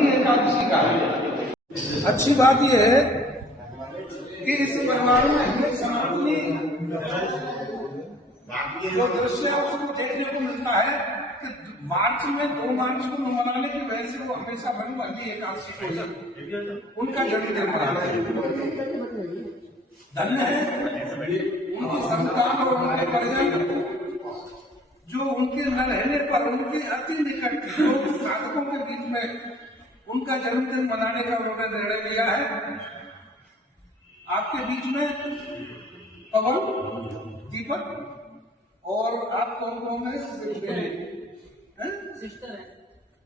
ही एकादशी का है। अच्छी बात यह है कि इस परिवार में हमें सनातनी जो दृश्य है उसको देखने को मिलता है कि मार्च में 2 मार्च को मनाने की वजह से वो हमेशा बनी एकादशी को उनका जन्मदिन मनाते हैं। धन्य है उनकी संतान और उनके परिजन जो उनके न रहने पर उनके अति निकट लोग साधकों के बीच में उनका जन्मदिन मनाने का उन्होंने निर्णय लिया है। आपके बीच में पवन, दीपक और आप कौन है?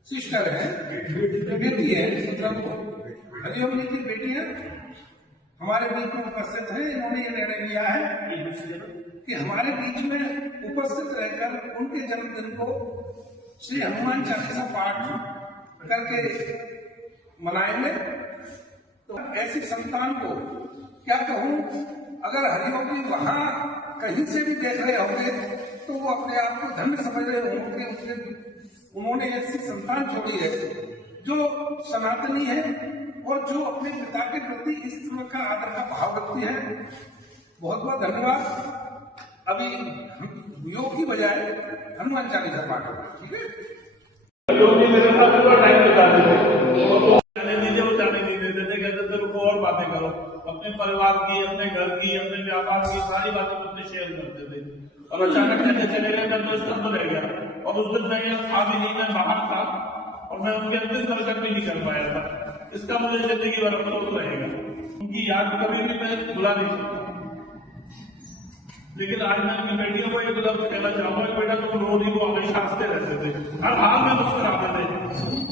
सिस्टर है, बेटी है, मतलब हरिओम जी की बेटी है, हमारे बीच में उपस्थित है। इन्होंने ये निर्णय लिया है कि हमारे बीच में उपस्थित रहकर उनके जन्मदिन को श्री हनुमान चालीसा पाठ करके मनाएंगे। तो ऐसी संतान को क्या कहूं, अगर हरिओम जी वहां कहीं से भी देख रहे होंगे तो वो अपने आप को धन्य समझ रहे होंगे। उन्होंने ऐसी संतान छोड़ी है जो सनातनी है और जो अपने पिता के प्रति इस तरह का आदर का भाव रखती है। बहुत बहुत धन्यवाद। अभी योग की बजाय हनुमान चालीसा पाठ होगा, ठीक है? जाने नहीं देते, कहते रुको और बातें करो, अपने परिवार की, अपने घर की, अपने व्यापार की सारी बातें अपने शेयर करते थे। और अचानक कहते चले गए, मैं तो स्तंभ रह गया। और उस दिन मैं था भी नहीं, मैं बाहर था और मैं उनके अंतिम दर्शन भी नहीं कर पाया था। इसका मुझे जिंदगी भर अफसोस रहेगा। उनकी याद कभी भी मैं भुला नहीं सकता। लेकिन आज मैं अपनी बेटियों को एक लफ्ज कहना चाहूंगा, बेटा तुम रोज ही वो हमेशा हंसते रहते थे, हर हाल में मुस्कुराते थे।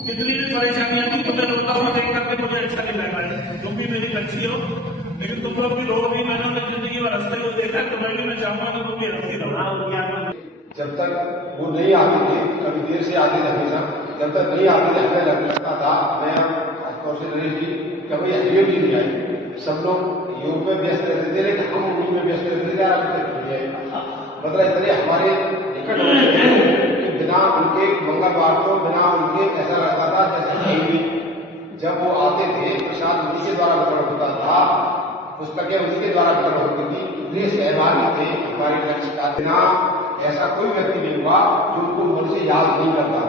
कितनी भी परेशानियां थी, तुम्हें रोता हुआ देख करके मुझे अच्छा नहीं लग रहा है। तुम भी मेरी लक्ष्य हो, लेकिन तुम लोग भी रो रही, मैंने अपनी जिंदगी में हंसते हुए देखा है, तुम्हें भी मैं चाहूंगा कि तुम भी हंसती रहो। जब तक वो नहीं आते थे, कभी देर से आते थे हमेशा, जब तक नहीं आते थे हमें लगता था, मैं खासतौर से नरेश जी कभी हरिओम जी नहीं आए। सब लोग योग में व्यस्त रहते थे, लेकिन हम उन्हीं में व्यस्त रहते थे। मतलब इतने हमारे निकट होते थे कि बिना उनके मंगलवार को, बिना उनके ऐसा रहता था जैसे कहीं भी जब वो आते थे प्रसाद उन्हीं के द्वारा वितरण होता था, पुस्तकें उन्हीं के द्वारा वितरण होती थी। इतने सहभागी थे हमारे लक्ष्य का। बिना ऐसा कोई व्यक्ति नहीं हुआ जो उनको मन से याद नहीं करता।